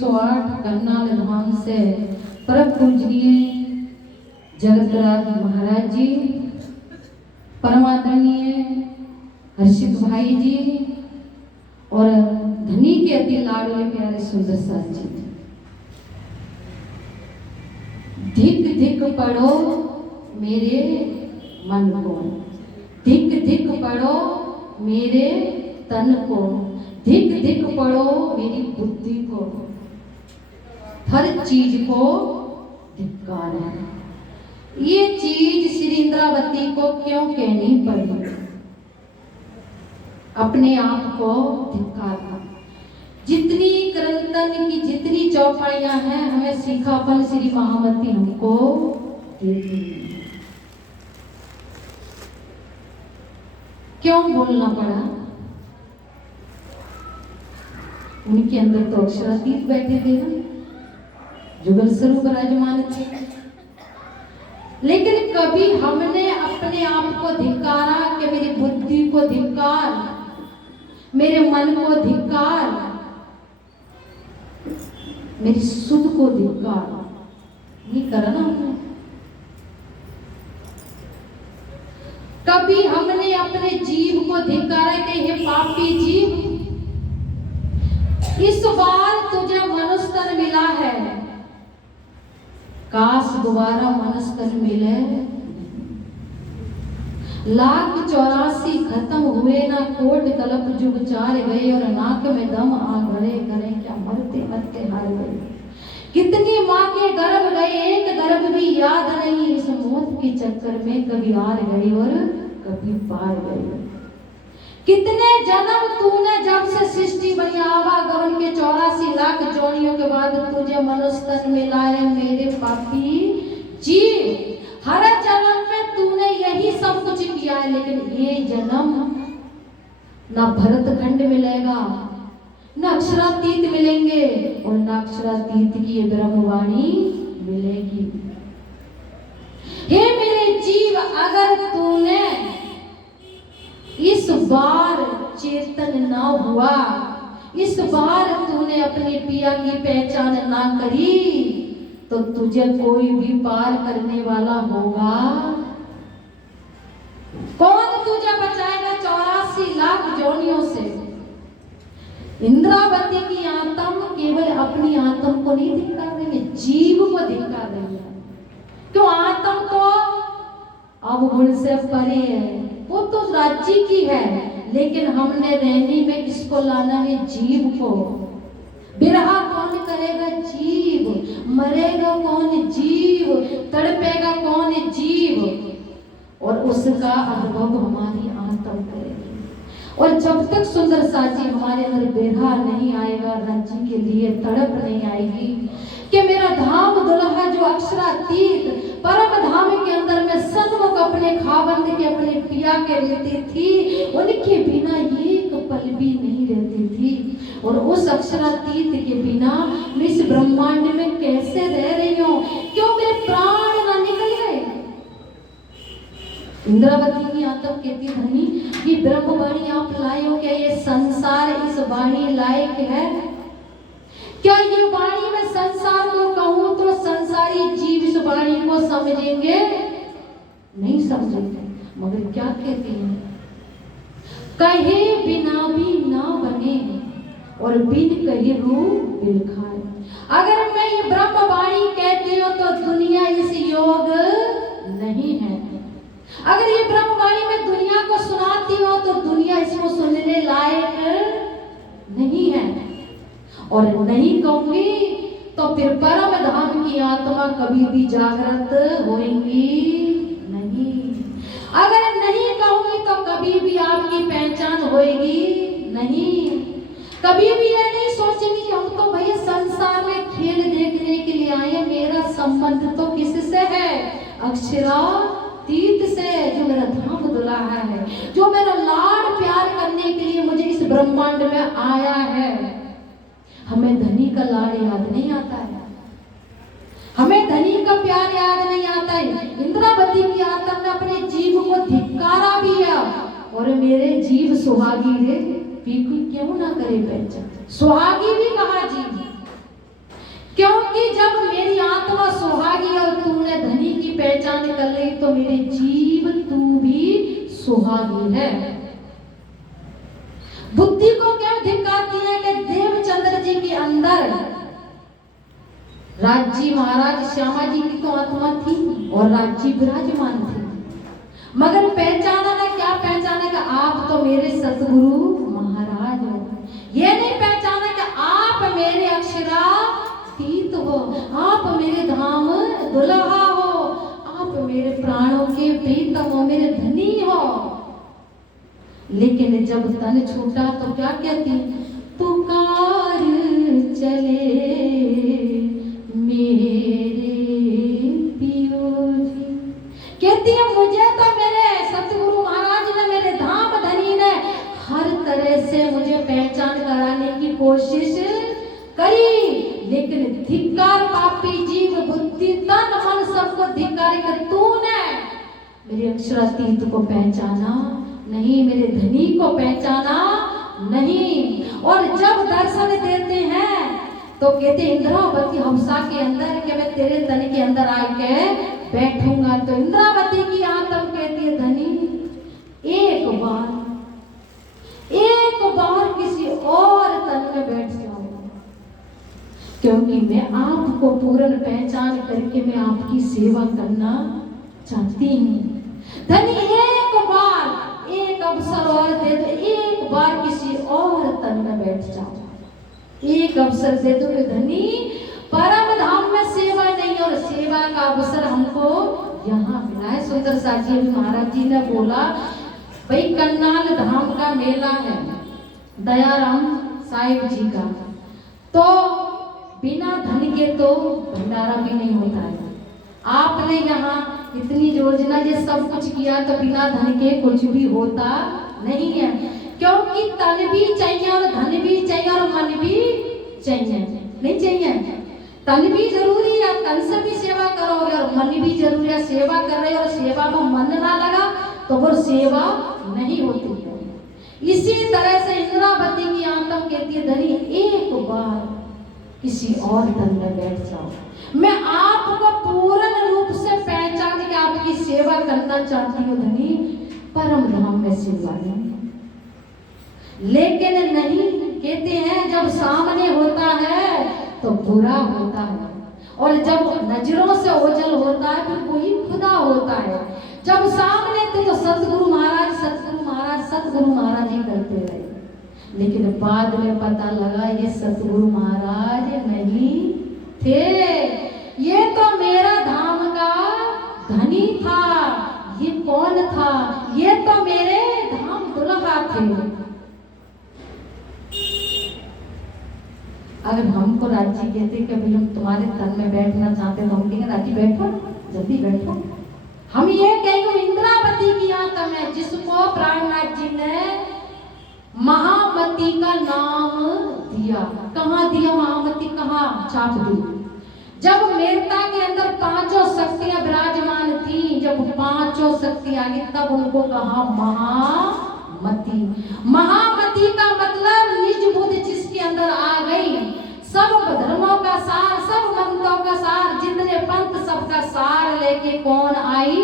108 करनाल धाम से परम पूजनीय जगतराज महाराज जी, परमादरणीय हर्षित भाई जी और धनी के अति लाडले प्यारे सुंदर साथ जी, धिक धिक पढ़ो मेरे मन को, धिक धिक पढ़ो मेरे तन को, धिक धिक पढ़ो मेरी बुद्धि को, हर चीज को धिक्कार है। ये चीज श्री इंद्रावती को क्यों कहनी पड़ी? अपने आप को धिक्कारना। जितनी क्रंदन की जितनी चौपाइयां हैं हमें सीखापन श्री महामती हमको देती है। क्यों बोलना पड़ा? उनके अंदर तो अक्षरातीत बैठे थे ना, जुगल स्वरूप विराजमान थे, लेकिन कभी हमने अपने आप को धिक्कारा कि मेरी बुद्धि को धिक्कार, मेरे मन को धिक्कार, मेरी सुध को धिक्कार नहीं करा ना हमने। कभी हमने अपने जीव को धिक्कारा कि हे पापी जीव, इस बार तुझे मनुष्य तन मिला है, काश दोबारा मनुष्य तन मिले। 1,84 खत्म हुए ना कोट कल्प जुग चार गए और नाक में दम आ भरे, करे क्या मरते मरते हार गए। कितनी माँ के गर्भ गए, एक गर्भ भी याद नहीं, इस मौत के चक्कर में कभी हार गए और कभी पार गए। कितने जन्म तूने जब से सृष्टि बनी, आवागमन के 84 लाख जोनियों के बाद तुझे मनुष्य तन मिला है मेरे पापी जीव। हर जन्म में तूने यही सब कुछ किया है, लेकिन ये जन्म ना भरतखंड मिलेगा, ना अक्षरातीत मिलेंगे और ना अक्षरातीत की ये ब्रह्मवाणी मिलेगी। हे मेरे जीव, अगर तूने इस बार चेतन ना हुआ, इस बार तूने अपने पिया की पहचान ना करी, तो तुझे कोई भी पार करने वाला होगा? कौन तुझे बचाएगा 84 लाख जोनियों से? इंद्रावती की आत्म केवल अपनी आत्म को नहीं धिक्कार रही है, जीव को धिक्कार रही है। क्यों? आत्म तो अवगुण से परे है, वो तो राज्य की है, लेकिन हमने रहनी में किसको लाना है? जीव को। बिरहा कौन करेगा? जीव। मरेगा कौन? जीव। तड़पेगा कौन? जीव। और उसका अनुभव हमारी आत्म करेगी। और जब तक सुंदर साची हमारे अंदर बिरहा नहीं आएगा, राज्य के लिए तड़प नहीं आएगी कि मेरा धाम दुल्हा जो अक्षरातीत परम धाम के अंदर में सन्मुख अपने खावंद के अपने पिया के रहती थी, उनके बिना एक पल भी नहीं रहती थी। और उस अक्षरातीत के बिना मैं इस ब्रह्मांड में कैसे रह रही हूँ? क्यों मेरे प्राण ना निकल गए? इंद्रावती की आत्म कहती धनी कि ब्रह्मवाणी आप लाए हो, क्या ये संसार इस वाणी लायक है? क्या ये वाणी में संसार को कहूं तो संसारी जीव इस वाणी को समझेंगे? नहीं समझेंगे। मगर क्या कहती हैं? कहे बिना भी ना बने और बिन कहे रूप बिलखाए। अगर मैं ये ब्रह्मवाणी कहती हूँ तो दुनिया इस योग नहीं है। अगर ये ब्रह्मवाणी में दुनिया को सुनाती हो तो दुनिया इसको सुनने लायक नहीं है। और नहीं कहूंगी तो फिर परम धाम की आत्मा कभी भी जागृत होएंगी नहीं। अगर नहीं कहूंगी तो कभी भी आपकी पहचान होएगी नहीं। कभी भी ये नहीं सोचेंगी हम तो भैया संसार में खेल देखने के लिए आए, मेरा संबंध तो किससे है? अक्षरातीत से, जो मेरा धाम दुल्हा है, जो मेरा लाड प्यार करने के लिए मुझे इस ब्रह्मांड में आया है। हमें धनी का लाड याद नहीं आता है, हमें धनी का प्यार याद नहीं आता है। इंद्रावती की आत्मा ने अपने जीव को धिक्कारा भी है और मेरे जीव सुहागी रे पीकू क्यों ना करे पहचान। सुहागी भी कहा जीव, कर ली तो मेरे जीव तू भी सुहागी है। बुद्धि को क्या धिक्कारती है कि देवचंद्र जी के अंदर राज्य महाराज श्यामा जी की तो आत्मा थी और राज्य विराजमान थी, मगर पहचाना ना, क्या पहचाना कि आप तो मेरे सतगुरु महाराज हो। ये नहीं पहचाना कि आप मेरे अक्षरातीत हो, आप मेरे धाम दुल्हा हो, आप मेरे प्राणों के प्रीतम हो, मेरे धनी हो। लेकिन जब तन छूटा तो क्या कहती, पुकार चले मेरे पियो जी। कहती है मुझे तो मेरे सतगुरु महाराज ने, मेरे धाम धनी ने हर तरह से मुझे पहचान कराने की कोशिश करी, लेकिन धिक्कार पापी जीव बुद्धि तन मन सबको धिक्कार कर तूने मेरे अक्षरातीत को पहचाना नहीं, मेरे धनी को पहचाना नहीं। और जब दर्शन देते हैं तो कहते इंद्रावती हंसा के अंदर कि मैं तेरे तन के अंदर आके बैठूंगा। तो इंद्रावती की आत्मा कहती है धनी एक बार किसी और तन में बैठ जाओ, क्योंकि मैं आपको पूर्ण पहचान करके मैं आपकी सेवा करना चाहती हूँ। धनी एक अवसर और दे दो, एक बार किसी और तन में बैठ जाओ, एक अवसर दे दो कि धनी परम धाम में सेवा नहीं और सेवा का अवसर हमको यहाँ मिला है। सुंदर साजी महाराज जी ने बोला भाई करनाल धाम का मेला है दयाराम साहिब जी का, तो बिना धन के तो भंडारा भी नहीं होता है। आपने यहाँ इतनी योजना ये सब कुछ किया तो बिना धन के कुछ भी होता नहीं है, क्योंकि तन भी चाहिए और धन भी चाहिए और मन भी चाहिए। नहीं चाहिए, तन भी जरूरी है, तन से भी सेवा करोगे और मन भी जरूरी है। सेवा कर रहे हो और सेवा में मन ना लगा तो वो सेवा नहीं होती है। इसी तरह से इंद्रावती की आत्मा कहती है धनी एक बार किसी और तन में बैठ जाओ, मैं आपको पूर्ण रूप से पहचान के आपकी सेवा करना चाहती हूँ धनी, परम धाम में सेवा नहीं। लेकिन नहीं, कहते हैं जब सामने होता है तो बुरा होता है, और जब नजरों से ओझल होता है फिर वही खुदा होता है। जब सामने थे तो सतगुरु महाराज सतगुरु महाराज सतगुरु महाराज ही करते रहे, लेकिन बाद में पता लगा ये सतगुरु महाराज नहीं थे, ये तो मेरा धाम का धनी था। ये कौन था? ये तो मेरे धाम दुल्हा थे। अगर हमको राजी कहते कि भाई हम तुम्हारे तन में बैठना चाहते तो हम कहेंगे राजी बैठो, जल्दी बैठो। हम ये कहेंगे इंद्रावती की आत्मा है जिसको प्राणनाथ जी ने महामती का नाम दिया। कहाँ दिया महामती? कहाँ छाप दी? जब मेरता के अंदर पांचों शक्तियां विराजमान थी, जब पांचों शक्ति आ गई तब उनको कहा महामती। महामती का मतलब निज बुद्धि जिसके अंदर आ गई, सब धर्मों का सार, सब मंत्रों का सार, जितने पंथ सबका सार लेके कौन आई?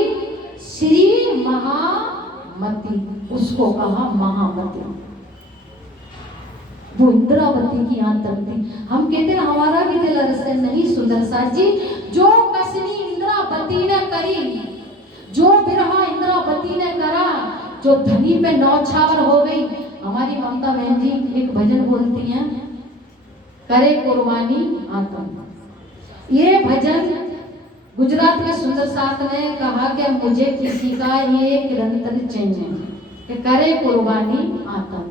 श्री महामती, उसको कहा महामती। वो इंद्रावती की आत्मा थी। हम कहते हैं हमारा भी दिल अरसे नहीं सुंदर साथ जी, जो कसनी इंद्रावती ने करी, जो बिरहा इंद्रावती ने करा, जो धनी पे नौछावर हो गई। हमारी ममता बहन जी एक भजन बोलती हैं, करे कुर्बानी आत्मा। ये भजन गुजरात के सुंदर साथ ने कहा कि मुझे किसी का ये ग्रंथन चाहिए कि करे कुर्बानी आत्मा।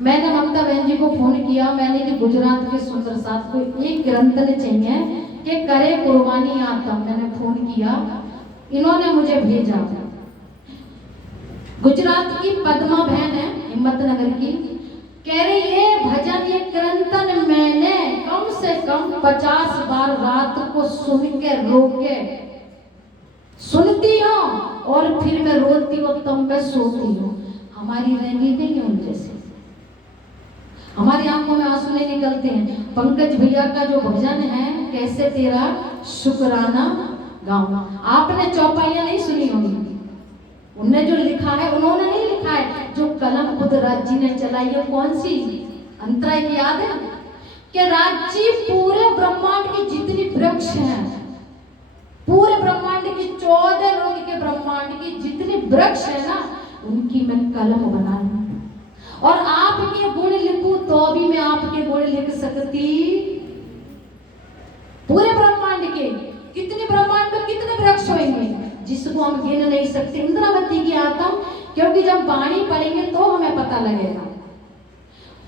मैंने ममता बहन जी को फोन किया, मैंने कि गुजरात के सुंदर साथ को एक ग्रंथन चाहिए कि करे कुर्बानी आत्मा। मैंने फोन किया, इन्होंने मुझे भेजा। गुजरात की पद्मा बहन है हिम्मतनगर की, कह रही ये भजन ये कीर्तन मैंने कम से कम 50 बार रात को सुन के रो के सुनती हूँ और फिर मैं रोती हूँ तब मैं सोती हूँ। हमारी रहनी नहीं है उन जैसे, हमारी आंखों में आंसू नहीं निकलते हैं। पंकज भैया का जो भजन है कैसे तेरा शुक्राना गाँव। आपने चौपाइयां नहीं सुनी होंगी, उनने जो लिखा है उन्होंने नहीं लिखा है, जो कलम खुद राज जी ने चलाई है। कौन सी अंतराय की याद है कि राज जी पूरे ब्रह्मांड की जितनी वृक्ष हैं, पूरे ब्रह्मांड की 14 लोक के ब्रह्मांड की जितनी वृक्ष है ना, उनकी मैं कलम बना लूं और आपके गुण लिखूं तो भी मैं आपके गुण लिख सकती। पूरे ब्रह्मांड के कितने ब्रह्मांड में कितने वृक्ष होंगे जिसको हम गिन नहीं सकते। इंद्रावती की आत्मा, क्योंकि जब वाणी पढ़ेंगे तो हमें पता लगेगा।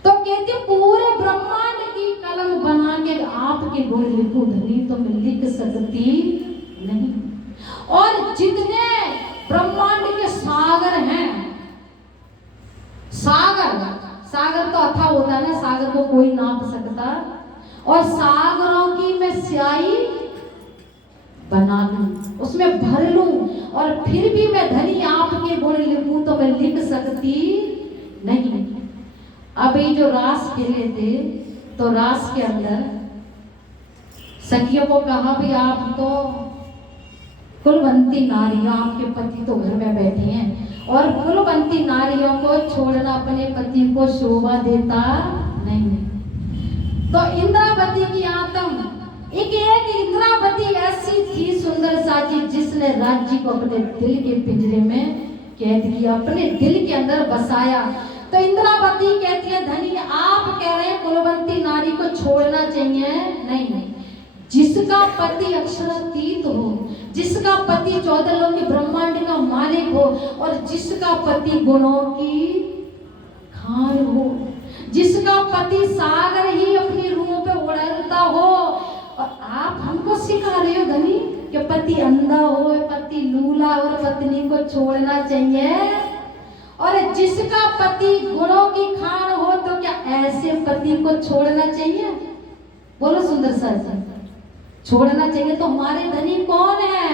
तो कहते पूरे ब्रह्मांड की कलम बना के आपके गुण लिखूं धनी तो मैं लिख सकती नहीं। और जितने ब्रह्मांड के सागर हैं, सागर तो अथाह होता है ना, सागर को कोई नाप सकता, और सागरों की मैं स्याही बना लूं, उसमें भर लूं, और फिर भी मैं धनी आपके गुण लिखूं तो मैं लिख सकती नहीं। अभी जो रास खेले थे तो रास के अंदर सखियों को कहा भी आप तो कुलवंती नारियां, आपके पति तो घर में बैठे हैं, और कुलवंती नारियों को छोड़ना अपने पति को शोभा देता नहीं। तो इंद्रावती की आत्म एक इंद्रावती ऐसी थी सुंदर साजी, जिसने राज्य को अपने दिल के पिंजरे में कैद किया, अपने दिल के अंदर बसाया। तो इंद्रावती कहती है धनी आप कह रहे हैं कुलवंती नारी को छोड़ना चाहिए, नहीं। जिसका पति अक्षरातीत हो, जिसका पति 14 लोक के ब्रह्मांड का मालिक हो, और जिसका पति गुणों की खान हो, जिसका पति सागर ही अपनी रूह पे उड़ता हो, और आप हमको सिखा रहे हो धनी कि पति अंधा हो, पति लूला और पत्नी को छोड़ना चाहिए। और जिसका पति गुणों की खान हो तो क्या ऐसे पति को छोड़ना चाहिए? बोलो सुंदर सा जी, छोड़ना चाहिए। तो हमारे धनी कौन है?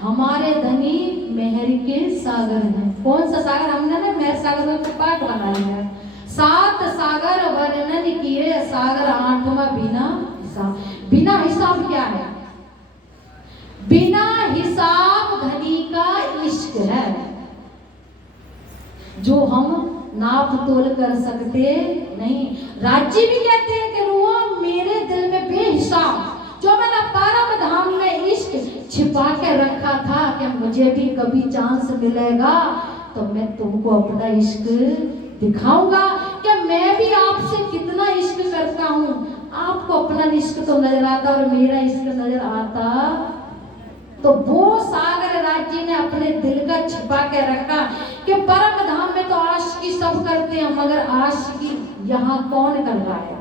हमारे धनी मेहर के सागर हैं। कौन सा सागर? हमने ना मेहर सागर का पाठ बनाया है, 7 सागर वर्णन किए, सागर 8वां बिना हिसाब। बिना हिसाब क्या है? बिना हिसाब धनी का इश्क है, जो हम नाप तोल कर सकते नहीं। राज्य भी कहते हैं कि रूह मेरे दिल में बेहिसाब, जो मैंने परम धाम में इश्क छिपा के रखा था कि मुझे भी कभी चांस मिलेगा तो मैं तुमको अपना इश्क दिखाऊंगा कि मैं भी आपसे कितना इश्क करता हूँ। आपको अपना इश्क तो नजर आता और मेरा इश्क नजर आता। तो वो सागर राज्य ने अपने दिल का छिपा के रखा कि परम धाम में तो आशिकी सब करते हैं, मगर आशिकी यहाँ कौन कर रहा है?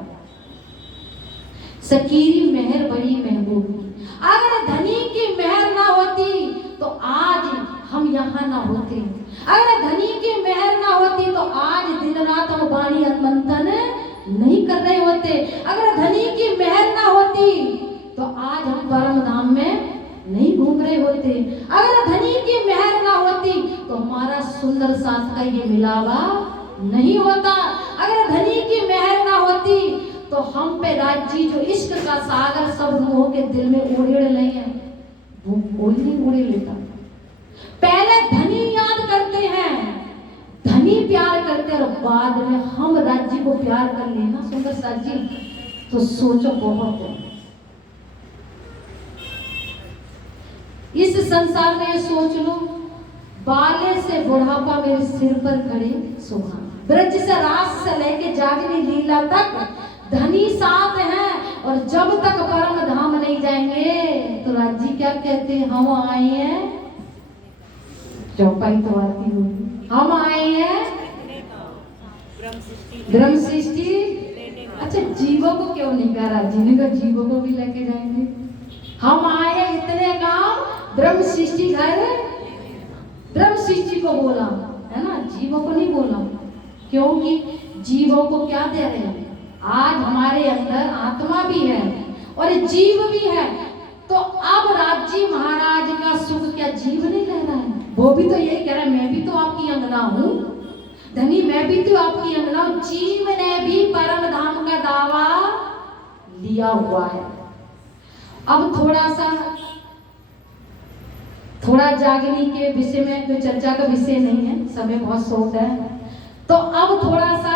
सकीरी मेहर बड़ी महबूब। अगर धनी की मेहर ना होती तो आज हम यहाँ ना होते। अगर धनी की मेहर ना होती तो आज दिन रात हम वाणी मंथन नहीं कर रहे होते। अगर धनी की मेहर ना होती तो आज हम परम धाम में नहीं घूम रहे होते। अगर धनी की मेहर ना होती तो हमारा सुंदर साथ का ये मिलावा नहीं होता। अगर धनी की मेहर ना होती तो हम पे राज्य जो इश्क का सागर सब रूहों के दिल में उड़े ले, वो कोई नहीं उड़े लेता। पहले धनी याद करते हैं, धनी प्यार करते हैं, और बाद में हम राज्य को प्यार कर लेना सुंदर साथ जी, तो सोचो बहुत है। इस संसार में सोच लो, बाले से बुढ़ापा मेरे सिर पर खड़े सुहाना, ब्रज से रास से लेके जागनी लीला तक धनी साथ हैं। और जब तक परम धाम नहीं जाएंगे तो राज्य क्या कहते हैं? हम आए हैं, चौपाई तो आती होगी, हम आए हैं ब्रह्म सृष्टि। अच्छा, जीवों को क्यों नहीं कह रहा? जिन्हें जीवों को भी लेके जाएंगे। हम आए इतने काम ब्रह्म सृष्टि घर, ब्रह्म सृष्टि को बोला है ना, जीवों को नहीं बोला। क्योंकि जीवों को क्या दे रहे हैं? आज हमारे अंदर आत्मा भी है और जीव भी है। तो अब राज्य महाराज का सुख क्या जीव नहीं ले रहा है? वो भी तो यही कह रहा है, मैं भी तो आपकी अंगना हूँ धनी, मैं भी तो आपकी अंगना हूँ। जीव ने भी परम धाम का दावा लिया हुआ है। अब थोड़ा सा थोड़ा जागनी के विषय में कोई चर्चा का विषय नहीं है, समय बहुत शॉर्ट है। तो अब थोड़ा सा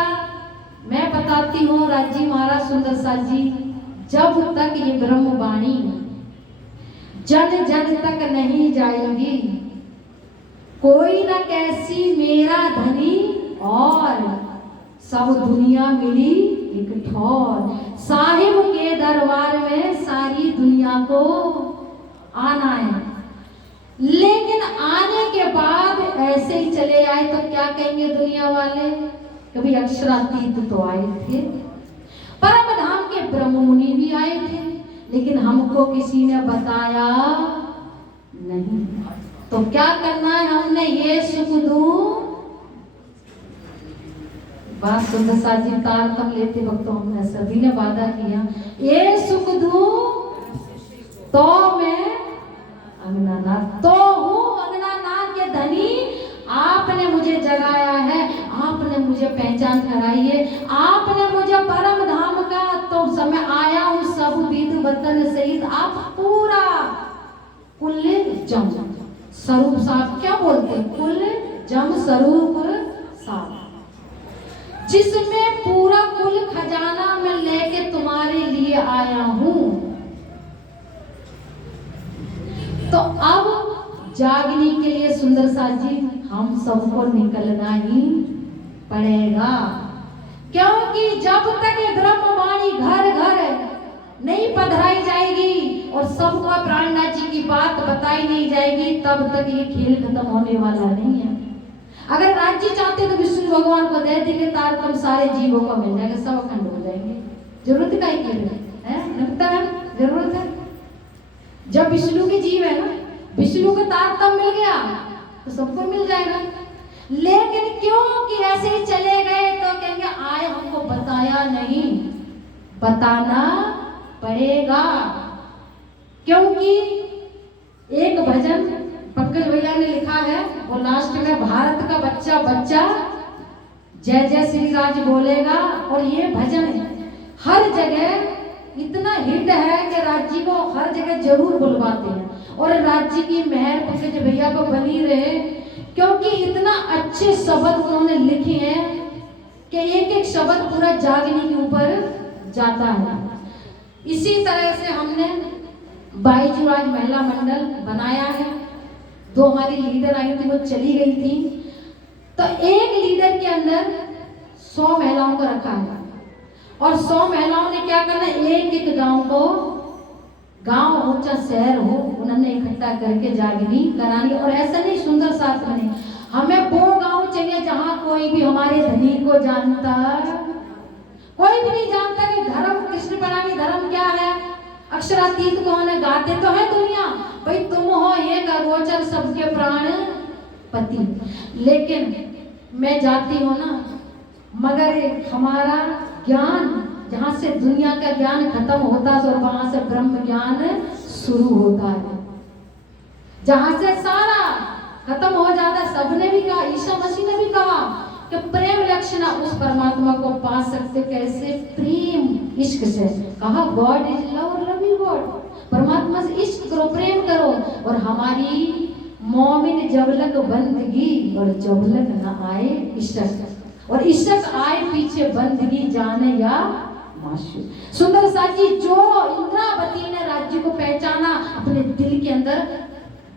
मैं बताती हूँ राजी महाराज सुंदर साथ जी, जब तक ये ब्रह्मवाणी जन जन तक नहीं जाएगी, कोई न कैसी मेरा धनी और सब दुनिया मिली एक ठौर। साहिब के दरबार में सारी दुनिया को आना है, लेकिन आने के बाद ऐसे ही चले आए तो क्या कहेंगे दुनिया वाले? कभी अक्षरातीत तो आए थे, परम धाम के ब्रह्म मुनि भी आए थे, लेकिन हमको किसी ने बताया नहीं। तो क्या करना है हमने? ये सुख दूं बात सुंदर साथ जी तारतम लेते वक्त तो हमने सभी ने वादा किया, ये सुख दूं तो मैं अंगनानाथ तो हूँ, अंगनानाथ के धनी। आपने मुझे जगाया है, आपने मुझे पहचान कराई है, आपने मुझे परम धाम का तो समय आया हूँ, सब विध वतन सहित आप पूरा कुल जम स्वरूप साहब क्या बोलते हैं, कुल जम स्वरूप साहब, जिसमें पूरा कुल खजाना मैं लेके तुम्हारे लिए आया हूं। तो अब जागने के लिए सुंदर साथ जी हम सबको निकलना ही पड़ेगा, क्योंकि जब तक ये ब्रह्मवाणी घर घर नहीं पधराई जाएगी और सबको प्राणनाथ जी की बात बताई नहीं जाएगी, तब तक ये खेल खत्म होने वाला नहीं है। अगर राज्य चाहते तो विष्णु भगवान को दे देंगे, तारतम सारे जीवों को मिल जाएगा, सब अखंड हो जाएंगे। जरूरत का ही है, जरूरत है। जब विष्णु के जीव है ना, विष्णु को तारतम मिल गया तो सबको मिल जाएगा। लेकिन क्योंकि ऐसे ही चले गए तो कहेंगे आए हमको बताया नहीं, बताना पड़ेगा। क्योंकि एक भजन पंकज भैया ने लिखा है, वो लास्ट में भारत का बच्चा बच्चा जय जय श्री राज बोलेगा, और ये भजन हर जगह इतना हिट है कि राज्य को हर जगह जरूर बुलवाते हैं। और राज्य की मेहर पंकज भैया को बनी रहे, क्योंकि इतना अच्छे शब्द उन्होंने लिखे हैं कि एक एक शब्द पूरा जागने के ऊपर जाता है। इसी तरह से हमने बाईजुराज महिला मंडल बनाया है। दो हमारी लीडर आई थी, वो चली गई थी, तो एक लीडर के अंदर 100 महिलाओं को रखा है, और 100 महिलाओं ने क्या करना, एक एक गांव को, गांव हो चाहे शहर हो, उन्होंने इकट्ठा करके जागनी करानी। और ऐसा नहीं सुंदर साथ में, हमें वो गांव चाहिए जहां कोई भी हमारे धनी को जानता, कोई भी नहीं जानता कि धर्म कृष्ण प्रणामी धर्म क्या है, अक्षरातीत कौन है, गाते तो है दुनिया भाई तुम हो ये गोचर सबके प्राण पति। लेकिन मैं जाती हूँ ना, मगर हमारा ज्ञान जहाँ से दुनिया का ज्ञान खत्म होता है और वहां से ब्रह्म ज्ञान शुरू होता है, जहाँ से सारा खत्म हो जाता है। सबने भी कहा, ईसा मसीह ने भी कहा कि प्रेम लक्षणा उस परमात्मा को पा सकते कैसे, प्रेम इश्क से। कहा God is love, love you God, परमात्मा से इश्क करो, प्रेम करो। और हमारी मोमिन जबलक बंदगी और जबलक न आए इश्क, और इश्क आए पीछे बंदगी जाने या माशूक। सुंदर साची जो इंद्रावती ने राज्य को पहचाना, अपने दिल के अंदर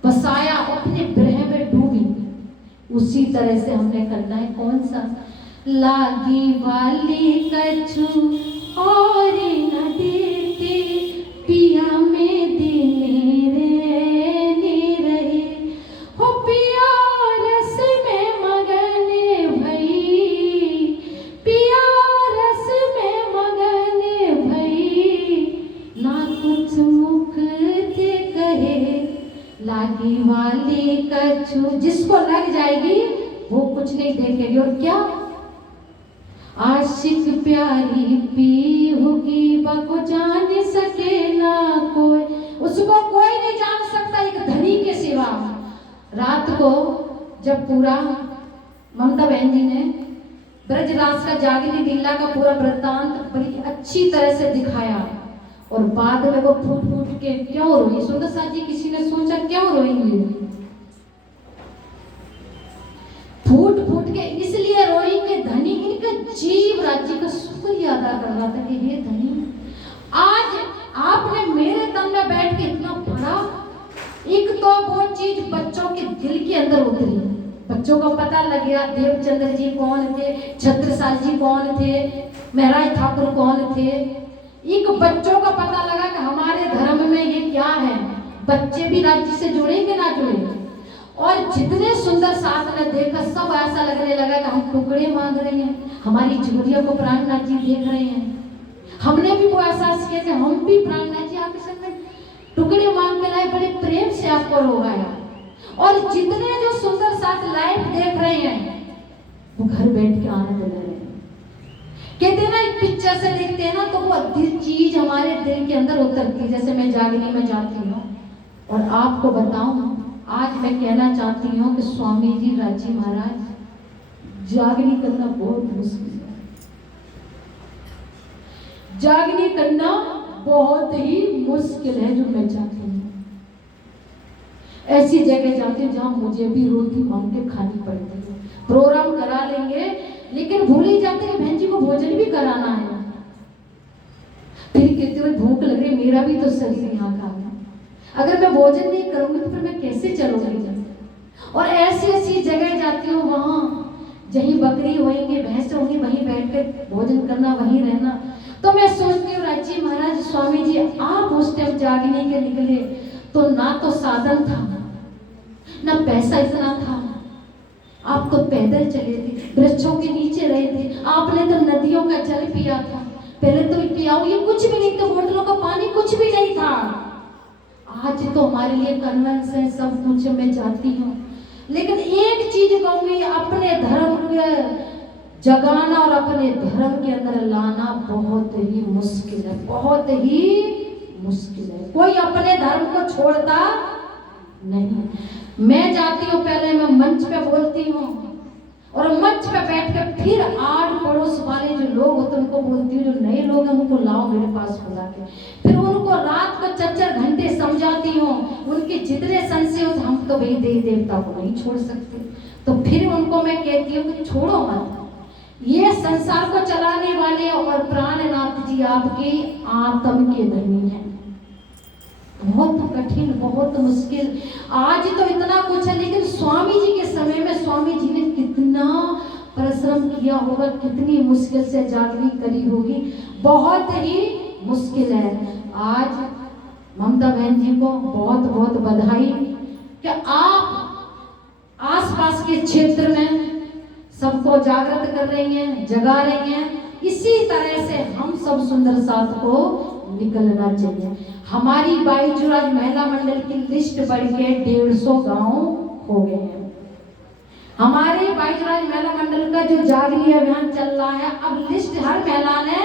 बसाया, अपने ब्रह में डूबी, उसी तरह से हमने करना है। कौन सा, लागी वाली कछु और न देते, पिया में दिने रहे हो, पिया रस में मगन भई, पिया रस में मगन भई, ना कुछ मुख ते कहे, लागी वाली कछु। जिसको लग जाएगी वो कुछ नहीं देखेगी। और क्या, आशिक प्यारी पी होगी, बको जान सके ना कोई, उसको कोई नहीं जान सकता एक धनी के सिवा। रात को जब पूरा ममता बहन जी ने ब्रजराज का जागनी लीला का पूरा वृत्तांत बड़ी अच्छी तरह से दिखाया, और बाद में वो फूट फूट के क्यों रोई? सुंदर साथ जी किसी ने सोचा क्यों रोएंगे? फूट फूट के इसलिए रोई कि धनी इनका जीव राज्य का शुक्रिया अदा कर रहा था कि हे धनी, आज आपने मेरे तन में बैठ के इतना बड़ा, एक तो वो चीज बच्चों के दिल के अंदर उतरी, बच्चों को पता लग गया देवचंद्र जी कौन थे, छत्रसाल जी कौन थे, महराज ठाकुर कौन थे। एक बच्चों को पता लगा कि हमारे धर्म में ये क्या है। बच्चे भी राज्य से जुड़े कि ना जुड़े। और जितने सुंदर सास ने देखा सब ऐसा लगने लगा कि हम टुकड़े मांग रहे हैं, हमारी झोलियों को प्राणनाथ जी देख रहे हैं। हमने भी वो एहसास किया कि हम भी प्राणनाथ जी आपके संग में टुकड़े मांग के लाए, बड़े प्रेम से आपको रोवाया। और जितने जो सुंदर सास लाइव देख रहे हैं वो घर बैठ के आनंद ले रहे हैं। कहते ना एक पिक्चर से देखते हैं ना तो वो दिल चीज हमारे दिल के अंदर उतरती। जैसे मैं जागने में जाती हूँ और आपको बताऊं, आज मैं कहना चाहती हूँ कि स्वामी जी राजी महाराज जागनी करना बहुत मुश्किल है। जागनी करना बहुत ही मुश्किल है। जो मैं चाहती हूँ ऐसी जगह जाती हूँ जहाँ मुझे भी रोटी मांग के खानी पड़ती है। प्रोग्राम करा लेंगे लेकिन भूल ही जाते हैं बहन जी को भोजन भी कराना है। फिर कहते हुए भूख लग रही, मेरा भी तो शरीर यहाँ का है, अगर मैं भोजन नहीं करूंगी तो फिर मैं कैसे चलूंगी? और ऐसी ऐसी जगह जाती हूँ वहां जहीं बकरी होंगी, भैंस होंगी, वहीं बैठ कर भोजन करना, वहीं रहना। तो मैं सोचती हूँ राज्य महाराज स्वामी जी आप उस टाइम जागने के निकले तो ना तो साधन था ना पैसा इतना था, आप तो पैदल चले थे, वृक्षों के नीचे रहे थे, आपने तो नदियों का जल पिया था। पहले तो पियाओ ये कुछ भी नहीं था, बोतलों का पानी कुछ भी नहीं था। आज तो हमारे लिए कन्वेंस है, सब कुछ मैं जाती हूँ। लेकिन एक चीज कहूंगी, अपने धर्म के जगाना और अपने धर्म के अंदर लाना बहुत ही मुश्किल है, बहुत ही मुश्किल है। कोई अपने धर्म को छोड़ता नहीं। मैं जाती हूँ, पहले मैं मंच पे बोलती हूँ और मंच पे बैठ कर फिर आड़ पड़ोस वाले जो लोग होते हैं उनको बोलती हूँ, जो नए लोग हैं उनको लाओ मेरे पास बुला के, फिर उनको रात को 4-4 घंटे समझाती हूँ। उनके जितने संशय होते, हम तो भाई देवी देवता को नहीं छोड़ सकते, तो फिर उनको मैं कहती हूँ कि छोड़ो मत, ये संसार को चलाने वाले और प्राणनाथ जी आपके आत्म के धनी हैं। बहुत कठिन, बहुत मुश्किल। आज तो इतना कुछ है, लेकिन स्वामी जी के समय में स्वामी जी ने कितना परिश्रम किया होगा, कितनी मुश्किल से जागनी करी होगी, बहुत ही मुश्किल है। आज ममता बहन जी को बहुत बहुत बधाई कि आप आसपास के क्षेत्र में सबको जागृत कर रही हैं, जगा रही हैं। इसी तरह से हम सब सुंदर साथ को निकलना चाहिए। हमारी बाईजुराज महिला मंडल की लिस्ट बढ़ के 150 गांव हो गए हैं। हमारे बाईजुराज महिला मंडल का जो जागनी अभियान चल रहा है, अब लिस्ट हर महिला ने,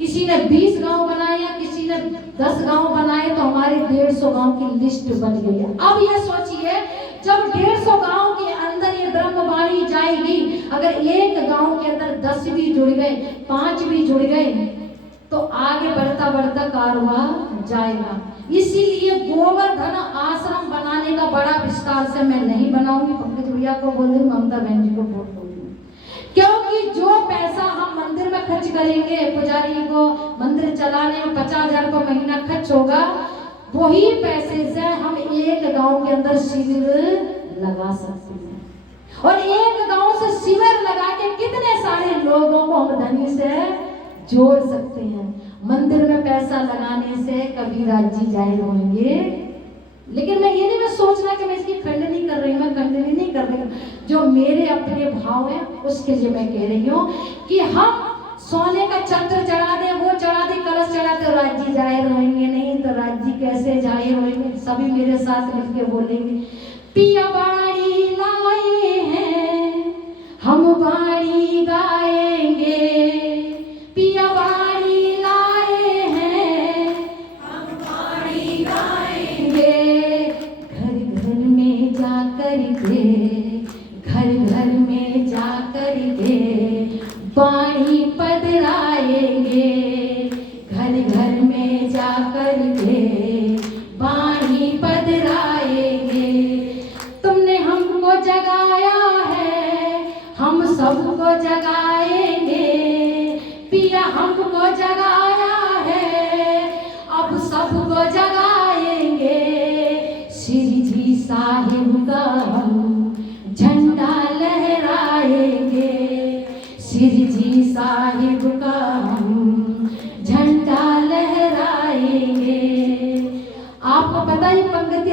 किसी ने 20 गांव बनाए या किसी ने 10 गांव बनाए, तो हमारे 150 गांव की लिस्ट बन गई है। अब ये सोचिए, जब 150 गांव के अंदर ये ब्रह्मवाणी जाएगी, अगर एक गांव के अंदर 10 भी जुड़ गए, 5 भी जुड़ गए, तो आगे बढ़ता बढ़ता कारवां जाएगा। इसीलिए गोवर्धन आश्रम बनाने का बड़ा विस्तार से मैं नहीं बनाऊंगी। पंकज भैया को बोल दूंगी, ममता बहन जी को बोल दूंगी, क्योंकि जो पैसा हम मंदिर में खर्च करेंगे, पुजारी को मंदिर चलाने में 50,000 का महीना खर्च होगा, वही पैसे से हम एक गांव के अंदर शिविर लगा सकते हैं। और एक गांव से शिविर लगा के कितने सारे लोगों को हम धनी से जोड़ सकते हैं। मंदिर में पैसा लगाने से कबीर जी जाहिर होंगे। लेकिन मैं ये नहीं मैं सोचना कि मैं इसकी खंडनी कर रही हूँ, मैं खंडनी नहीं कर रही हूँ। जो मेरे अपने भाव है उसके लिए मैं कह रही हूँ कि हम सोने का छत्र चढ़ा दे, वो चढ़ा दे, कलश चढ़ा दे, राज जी जाहिर होंगे, नहीं तो राज जी कैसे जाहिर होंगे? सभी मेरे साथ मिलकर बोलेंगे, पिया बाड़ी लाए हैं हम बाड़ी गाएंगे, पिया बाड़ी लाए हैं हम बाड़ी गाएंगे। घर घर में जाकर के, घर घर में जाकर के बाणी पधराएंगे, घर घर में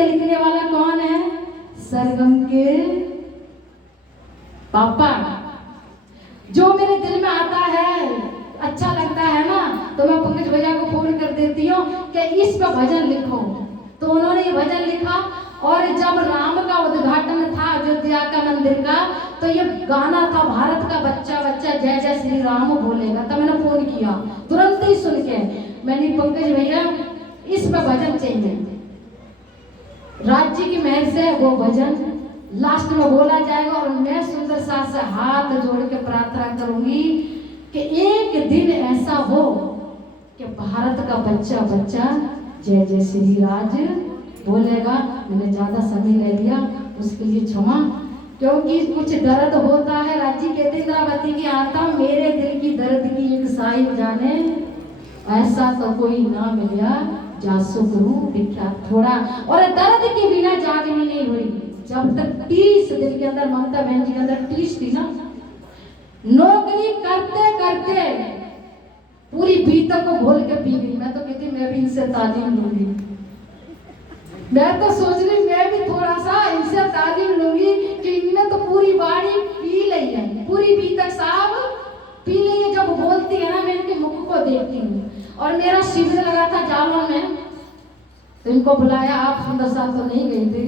का लिखने वाला कौन है? सरगम के पापा। जो मेरे दिल में आता है, अच्छा लगता है ना, तो मैं पंकज भैया को फोन कर देती हूँ कि इस पर भजन लिखो। तो उन्होंने ये भजन लिखा। और जब राम का उद्घाटन था अयोध्या का मंदिर का, तो ये गाना था भारत का बच्चा बच्चा जय जय श्री राम बोलेगा। तब मैंने फोन किया, तुरंत ही सुन के मैंने, पंकज भैया इस पर भजन चाहिए। राज्य की महर से वो भजन लास्ट में बोला जाएगा। और मैं सुंदर साथ से हाथ जोड़ के प्रार्थना करूंगी कि एक दिन ऐसा हो कि भारत का बच्चा बच्चा जय जय श्री राज बोलेगा। मैंने ज्यादा समय ले लिया, उसके लिए क्षमा, क्योंकि कुछ दर्द होता है। राज्य कहते इंद्रावती की आता मेरे दिल की दर्द की एक साहिब जाने, ऐसा तो कोई ना मिला जासु गुरु विख्यात थोड़ा। और दर्द के बिना जागनी नहीं हुई। जब तक 30 दिन के अंदर ममता बहन जी के अंदर 30 थी ना, नौकरी करते करते पूरी बीतक को घोल के पी गई। मैं तो कहती मैं भी इनसे तालीम लूंगी। मैं तो सोच रही मैं भी थोड़ा सा इनसे तालीम लूंगी कि इनने तो पूरी बाड़ी पी ली है, पूरी बीतक साहब पी ली है। जब बोलती है ना, मैं इनके मुख को देखती हूँ। और मेरा शिविर लगा था जालौन में, तो इनको बुलाया। आप सुंदर साहब तो नहीं गई थी,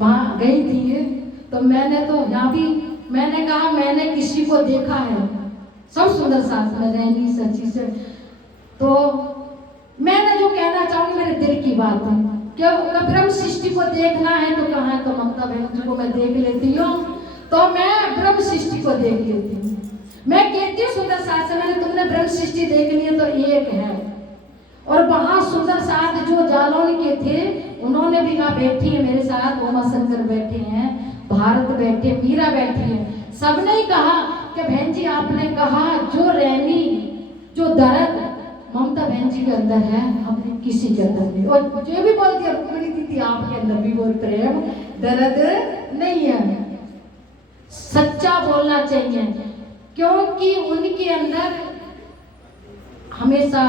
वहां गई थी। तो मैंने तो यहाँ भी मैंने कहा मैंने किसी को देखा है, सब सुंदर साथ में रहनी सच्ची से। तो मैंने जो कहना चाहूंगी मेरे दिल की बात है, क्यों ब्रह्म सृष्टि को देखना है तो कहाँ है? तो ममता बहन जी को मैं देख लेती हूँ, तो मैं ब्रह्म सृष्टि को देख लेती हूँ। मैं कहती हूँ सुंदर साथ से, मैंने तुमने ब्रह्म सृष्टि देख ली है तो एक है। और वहां सुंदर साथ जो जालौन के थे, उन्होंने भी कहा बैठी है मेरे साथ, उमा शंकर बैठे हैं, भारत बैठे, मीरा बैठी है। सबने ही कहा कि बहन जी आपने कहा जो रहनी जो दर्द ममता बहन जी के अंदर है, हमने किसी के अंदर नहीं। और जो भी बोल दिया रुक्मिणी दीदी आपके अंदर भी वो प्रेम दर्द नहीं है। सच्चा बोलना चाहिए, क्योंकि उनके अंदर हमेशा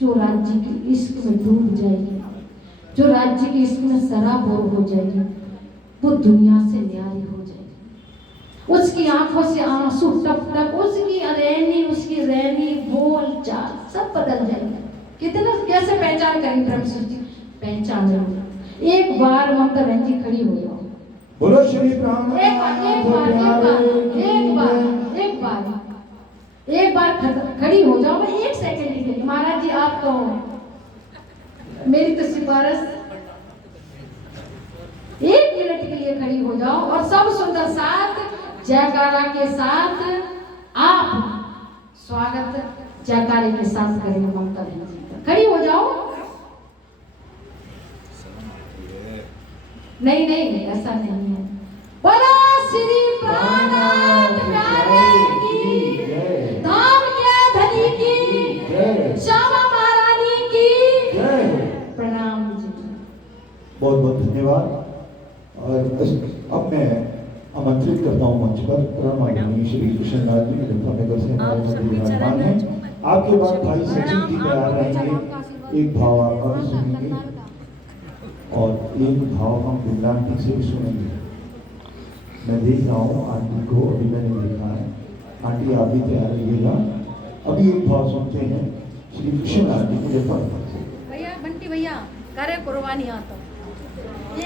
जो राज्य की इश्क में डूब जाएगी, जो राज्य की इश्क में सराबोर हो जाएगी, वो दुनिया से न्यारी हो जाएगी। उसकी आंखों से आंसू टप टप, उसकी रहनी बोल चाल सब बदल जाएंगे। कितना कैसे पहचान करेंगे ब्रह्म सृष्टि? पहचान लेंगे। एक बार ममता बहन जी खड़ी हो जाओ, बोलो श्री ब्रह्म। एक बार खड़ी हो जाओ। मैं 1 सेकंड के लिए, महाराज जी आप कहो, मेरी तो सिफारिश 1 मिनट के लिए खड़ी हो जाओ और सब सुंदर साथ जयकारा के साथ आप स्वागत जयकारे के साथ करेंगे ममता बहन जी का। खड़ी हो जाओ। नहीं ऐसा नहीं है। बोलो श्री प्राणनाथ प्यारे की, धाम के धनी की, श्यामा महारानी की प्रणाम जी। बहुत बहुत धन्यवाद। और अब मैं आमंत्रित करता हूँ मंच पर परमानंद श्री कृष्णलाल जी, नगर से हमारे मंदिर विराजमान हैं। आपके बाद भाई सचिन जी तैयार रहेंगे, एक भाव आपका भी सुनेंगे और एक भाव हम बिरलांटी से भी सुनेंगे। मैं देख रहा हूँ आंटी को, अभी मैंने देखा है। आंटी आप भी तैयार रहिएगा। अभी एक भाव सुनते हैं श्री कृष्णलाल जी मुझे भैया बंटी भैया करे कुर्बानी आता।